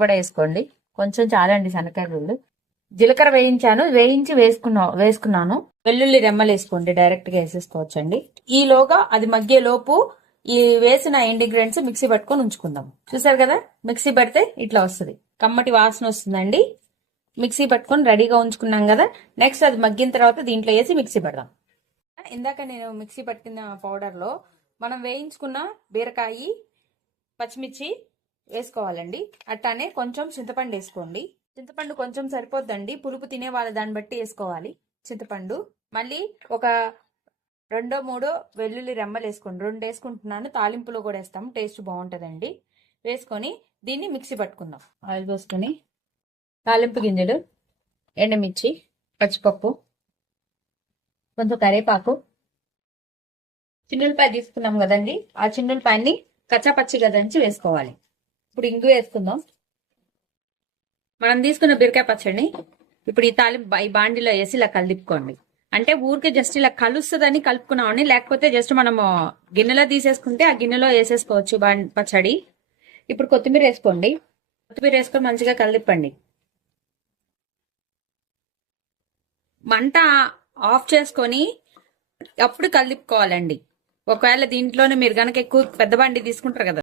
కూడా వేసుకోండి, కొంచెం చాలండి శనక్కాయ గుళ్ళు. జీలకర్ర వేయించి వేసుకున్నాను. వెల్లుల్లి రెమ్మలు వేసుకోండి, డైరెక్ట్ గా వేసేసుకోవచ్చండి. ఈలోగా అది మగ్గే లోపు ఈ వేసిన ఇంగ్రీడియంట్స్ మిక్సీ పట్టుకొని ఉంచుకుందాం. చూసారు కదా, మిక్సీ పడితే ఇట్లా వస్తుంది, కమ్మటి వాసన వస్తుందండి. మిక్సీ పట్టుకొని రెడీగా ఉంచుకున్నాం కదా. నెక్స్ట్ అది మగ్గిన తర్వాత దీంట్లో వేసి మిక్సీ పెడదాం. ఇందాక నేను మిక్సీ పట్టిన పౌడర్ లో మనం వేయించుకున్న బీరకాయ, పచ్చిమిర్చి వేసుకోవాలండి. అట్లానే కొంచెం చింతపండు వేసుకోండి. చింతపండు కొంచెం సరిపోద్దండి, పులుపు తినే వాళ్ళ దాన్ని బట్టి వేసుకోవాలి చింతపండు. మళ్ళీ ఒక 2-3 వెల్లుల్లి రెమ్మలు వేసుకోండి. 2 వేసుకుంటున్నాను, తాలింపులో కూడా వేస్తాము, టేస్ట్ బాగుంటుందండి. వేసుకొని దీన్ని మిక్సీ పట్టుకుందాం. ఆయిల్ పోసుకొని తాలింపు గింజలు, ఎండుమిర్చి, పచ్చిపప్పు, కొంచెం కరివేపాకు, చిన్నులపాయ తీసుకున్నాం కదండి, ఆ చిన్నులపాయని కచ్చాపచ్చిగా దంచి వేసుకోవాలి. ఇప్పుడు ఇంగు వేసుకుందాం. మనం తీసుకున్న బీరకాయ పచ్చడిని ఇప్పుడు ఈ బాండిలో వేసి ఇలా కలిపుకోండి. అంటే ఊరికే జస్ట్ ఇలా కలుస్తుందని కలుపుకున్నామని, లేకపోతే జస్ట్ మనము గిన్నెలో తీసేసుకుంటే ఆ గిన్నెలో వేసేసుకోవచ్చు పచ్చడి. ఇప్పుడు కొత్తిమీర వేసుకోండి. కొత్తిమీర వేసుకొని మంచిగా కలిపండి. మంట ఆఫ్ చేసుకొని అప్పుడు కలుపుకోవాలండి. ఒకవేళ దీంట్లోనే మీరు కనుక ఎక్కువ పెద్ద బండి తీసుకుంటారు కదా,